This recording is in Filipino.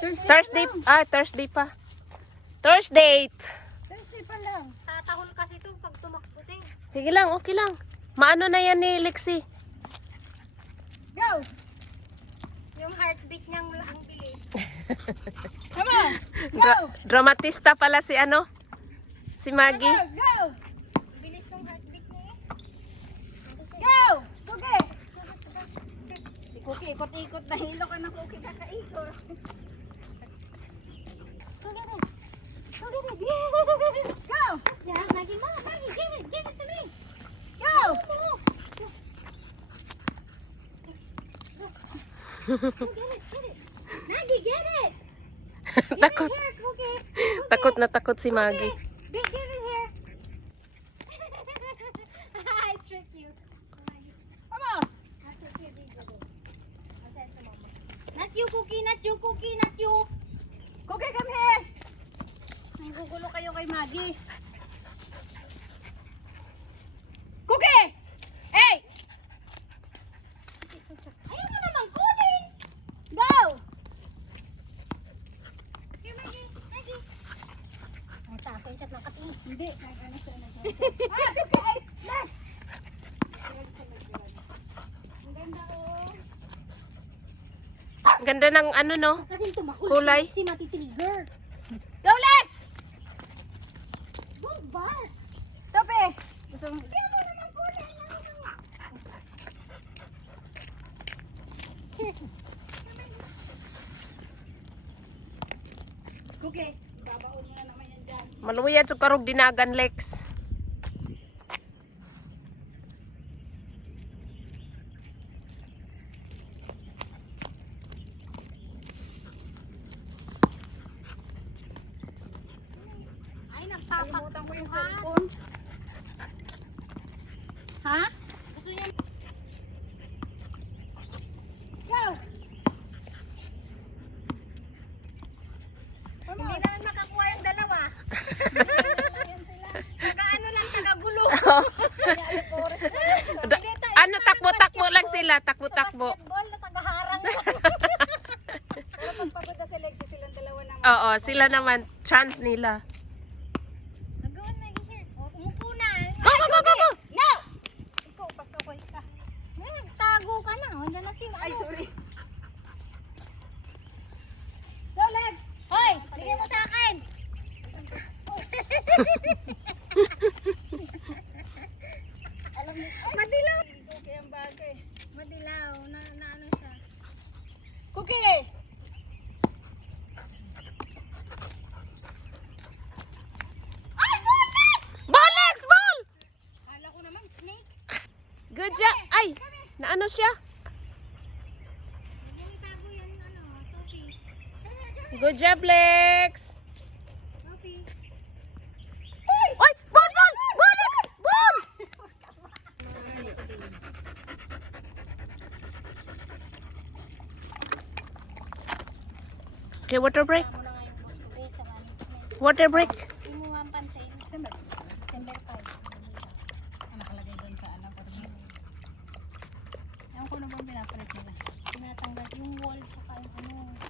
Thursday. Thursday pa. Thursday. Thursday pa lang. Tatahol kasi ito pag tumakbo din. Sige lang, okay lang. Maano na yan ni Lexi. Go! Yung heartbeat niyang ang bilis. Come on! Go! Dramatista pala si ano? Si Maggie. Go! Go! Bilis ng heartbeat niya eh. Go! Cookie! Si Cookie, ikot-ikot na hilo ka na Cookie, kakaikot. Go! Yeah, Maggie, give it to me. Go! Maggie, get it. Takot. Here, Cookie. Takot na takot si Maggie. Give it here. I tricked you. Come on! Not you, Cookie, not you, Cookie, not you. Cookie, come here! Nanggugulo kayo kay Maggie. Cookie! Hey! Ayaw mo naman kunin. Go! Here, Maggie. Ang sa akin siya nakatingin. Hindi. Okay, next! Ang ganda oh. Ang ganda ng ano no? Kasi tumakul Kulay. si Matitrigger. Go, Lex! Good bar. Tope! Gusto mo? Ayaw mo naman kunin. Cookie, babaon mo na naman yan dyan. Maluyan sa karog dinagan Lex. Ay, Kalimutan ko yung nagpapak. cellphone. Ha? Gusto niya. Go! Hindi naman makakuha yung dalawa. Taga-ano lang, taga-gulo. Ano, takbo-takbo lang sila. Takbo-takbo. Basketball na taga-harang. Pero pagpagod na si Lexi, silang dalawa naman. Oo, sila naman. Chance nila. Nag-on na here. O, umupo na. Go, go, go, go, go! No! Ikaw, pasaway ka. Nagtago ka na. O, dyan na si Ay, ano. sorry. Go, Lex! Hoy, bigyan mo sa akin. Alam mo, Madilaw. Cookie ang bagay. Madilaw. Na ano siya. Cookie! Ay, ball, Lex! Ball, Lex! Ball! Kala ko naman, snake. Good job. Ay, naano siya? Bigyan itago yan, ano, Topi. Good job, Lex! Topi. Ay, ball, ball! Ball, Lex! Ball! Okay, water break. Muna nga yung boss ko, be, sa management. Water break. Hindi mo mapansin. December 5. Nakalagay doon sa ano, pero ewan ko na ba pinapalit nila. Tinatanggal yung wall tsaka yung ano.